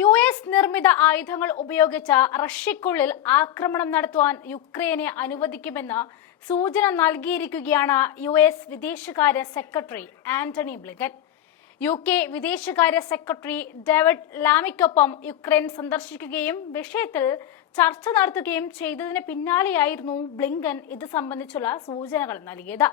U S നിർമ്മിത ആയുധങ്ങൾ ഉപയോഗിച്ച റഷ്യക്കുള്ളിൽ ആക്രമണം നടത്തുവാൻ യുക്രൈനെ അനുവദിക്കുമെന്ന് സൂചന നൽകിയിരിക്കുകയാണ് യു എസ് വിദേശകാര്യ secretary Antony Blinken. U K വിദേശകാര്യ സെക്രട്ടറി ഡേവിഡ് ലാമിക്കൊപ്പം യുക്രൈൻ സന്ദർശിക്കുകയും വിഷയത്തിൽ ചർച്ച നടത്തുകയും ചെയ്തതിന് പിന്നാലെയായിരുന്നു ബ്ലിങ്കൻ ഇത് സംബന്ധിച്ചുള്ള സൂചനകൾ നൽകിയത്.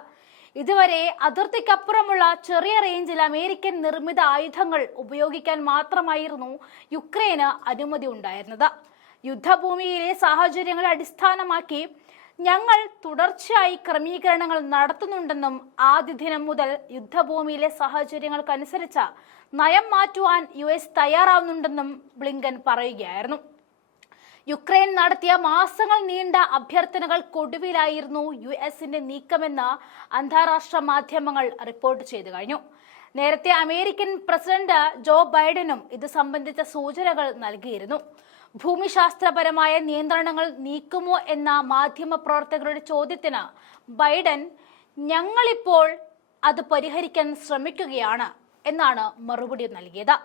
ഇതുവരെ അതിർത്തിക്കപ്പുറമുള്ള ചെറിയ റേഞ്ചിൽ അമേരിക്കൻ നിർമ്മിത ആയുധങ്ങൾ ഉപയോഗിക്കാൻ മാത്രമായിരുന്നു യുക്രൈന് അനുമതി ഉണ്ടായിരുന്നത്. യുദ്ധഭൂമിയിലെ സാഹചര്യങ്ങളെ അടിസ്ഥാനമാക്കി ഞങ്ങൾ തുടർച്ചയായി ക്രമീകരണങ്ങൾ നടത്തുന്നുണ്ടെന്നും ആദ്യ ദിനം മുതൽ യുദ്ധഭൂമിയിലെ സാഹചര്യങ്ങൾക്കനുസരിച്ച നയം മാറ്റുവാൻ യു എസ് തയ്യാറാവുന്നുണ്ടെന്നും ബ്ലിങ്കൻ പറയുകയായിരുന്നു. യുക്രൈൻ നടത്തിയ മാസങ്ങൾ നീണ്ട അഭ്യർത്ഥനകൾക്കൊടുവിലായിരുന്നു യു എസിന്റെ നീക്കമെന്ന് അന്താരാഷ്ട്ര മാധ്യമങ്ങൾ റിപ്പോർട്ട് ചെയ്തു കഴിഞ്ഞു. നേരത്തെ അമേരിക്കൻ പ്രസിഡന്റ് ജോ ബൈഡനും ഇത് സംബന്ധിച്ച സൂചനകൾ നൽകിയിരുന്നു. ഭൂമിശാസ്ത്രപരമായ നിയന്ത്രണങ്ങൾ നീക്കുമോ എന്ന മാധ്യമ പ്രവർത്തകരുടെ ചോദ്യത്തിന് ബൈഡൻ ഞങ്ങളിപ്പോൾ അത് പരിഹരിക്കാൻ ശ്രമിക്കുകയാണ് എന്നാണ് മറുപടി നൽകിയത്.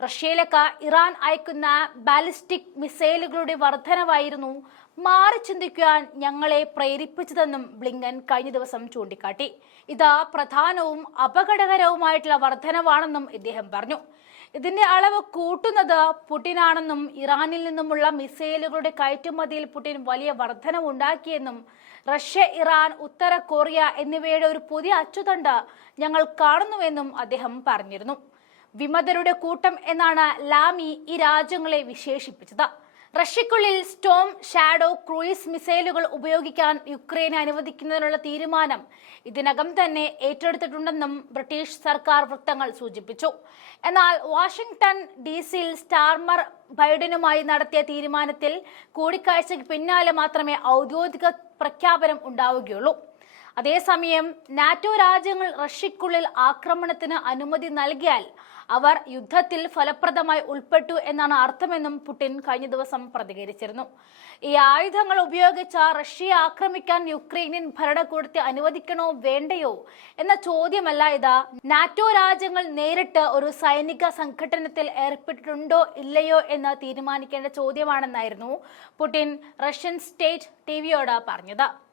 റഷ്യയിലേക്ക് ഇറാൻ അയക്കുന്ന ബാലിസ്റ്റിക് മിസൈലുകളുടെ വർധനവായിരുന്നു മാറി ചിന്തിക്കുവാൻ ഞങ്ങളെ പ്രേരിപ്പിച്ചതെന്നും ബ്ലിങ്കൻ കഴിഞ്ഞ ദിവസം ചൂണ്ടിക്കാട്ടി. ഇത് പ്രധാനവും അപകടകരവുമായിട്ടുള്ള വർധനവാണെന്നും ഇദ്ദേഹം പറഞ്ഞു. ഇതിന്റെ അളവ് കൂട്ടുന്നത് പുടിനാണെന്നും ഇറാനിൽ നിന്നുമുള്ള മിസൈലുകളുടെ കയറ്റുമതിയിൽ പുടിൻ വലിയ വർധനവ് ഉണ്ടാക്കിയെന്നും റഷ്യ ഇറാൻ ഉത്തര കൊറിയ എന്നിവയുടെ ഒരു പുതിയ അച്ചുതണ്ട് ഞങ്ങൾ കാണുന്നുവെന്നും അദ്ദേഹം പറഞ്ഞിരുന്നു. വിമതരുടെ കൂട്ടം എന്നാണ് ലാമി ഈ രാജ്യങ്ങളെ വിശേഷിപ്പിച്ചത്. റഷ്യക്കുള്ളിൽ സ്റ്റോം ഷാഡോ ക്രൂയിസ് മിസൈലുകൾ ഉപയോഗിക്കാൻ യുക്രൈനെ അനുവദിക്കുന്നതിനുള്ള തീരുമാനം ഇതിനകം തന്നെ ഏറ്റെടുത്തിട്ടുണ്ടെന്നും ബ്രിട്ടീഷ് സർക്കാർ വൃത്തങ്ങൾ സൂചിപ്പിച്ചു. എന്നാൽ വാഷിംഗ്ടൺ ഡി സിയിൽ സ്റ്റാർമർ ബൈഡനുമായി നടത്തിയ തീരുമാനത്തിൽ കൂടിക്കാഴ്ചയ്ക്ക് പിന്നാലെ മാത്രമേ ഔദ്യോഗിക പ്രഖ്യാപനം ഉണ്ടാവുകയുള്ളൂ. അതേസമയം നാറ്റോ രാജ്യങ്ങൾ റഷ്യക്കുള്ളിൽ ആക്രമണത്തിന് അനുമതി നൽകിയാൽ അവർ യുദ്ധത്തിൽ ഫലപ്രദമായി ഉൾപ്പെട്ടു എന്നാണ് അർത്ഥമെന്നും പുടിൻ കഴിഞ്ഞ ദിവസം പ്രതികരിച്ചിരുന്നു. ഈ ആയുധങ്ങൾ ഉപയോഗിച്ച റഷ്യയെ ആക്രമിക്കാൻ യുക്രൈനിയൻ ഭരണകൂടത്തെ അനുവദിക്കണോ വേണ്ടയോ എന്ന ചോദ്യമല്ല ഇതാ. നാറ്റോ രാജ്യങ്ങൾ നേരിട്ട് ഒരു സൈനിക സംഘടനത്തിൽ ഏർപ്പെട്ടിട്ടുണ്ടോ ഇല്ലയോ എന്ന് തീരുമാനിക്കേണ്ട ചോദ്യമാണെന്നായിരുന്നു പുടിൻ റഷ്യൻ സ്റ്റേറ്റ് ടിവിയോട് പറഞ്ഞത്.